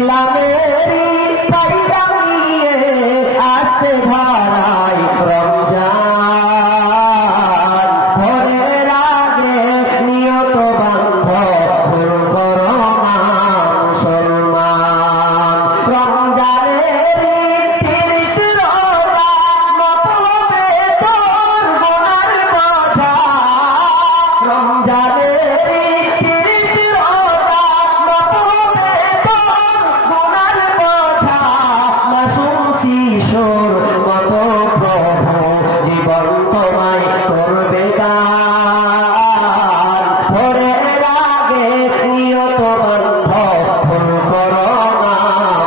ইসলামেরই ফায়দা নিয়ে আসে ধারায় রমজান ভোরের আগে নিয়ত বান্ধ ভুল করো না মুসলমান রমজানেরই 30 রোজা মতলবে তোর গুনার বোঝা রমজানেরই 30 রোজা মতলবে তোর গুনার বোঝা মাসুম শিশুর মতো প্রভু জীবন তোমায় করবে দান ভোরের আগে নিয়ত বান্ধ ভুল করো না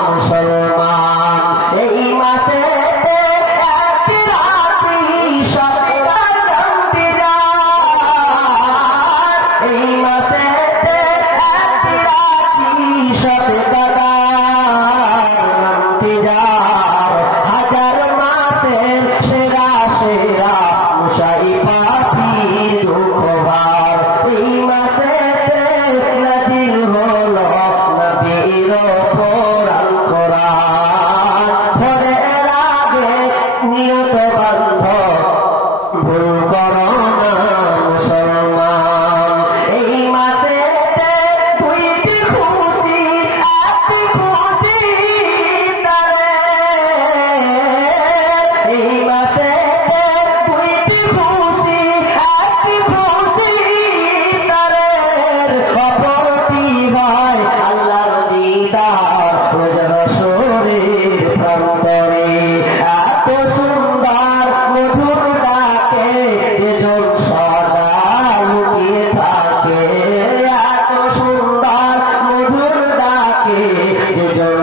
মুসলমান এই মাসেতে একটি রাতি সৎকার জানতে যায় এই মাসেতে একটি রাতি সৎকার জানতে যায় হাজার মাসের সেরা সেরা মুশাই পাপি দুঃখবার এই মাসেতে নাজিল হলো নবীর কোরআন কোরআন ভোরের আগে নিয়ত বান্ধ ভুল করো না মুসলমান এই মাসেতে দুইটি খুশি একটি খুশি তারে এই মাসেতে দুইটি খুশি একটি খুশি তারে অপরটি হয় আল্লাহর দিদার রোজা শরীর প্রান্তরে এত সুন্দর মধুর ডাকে যে জন সদা লুকিয়ে থাকে এত সুন্দর মধুর ডাকে যে জন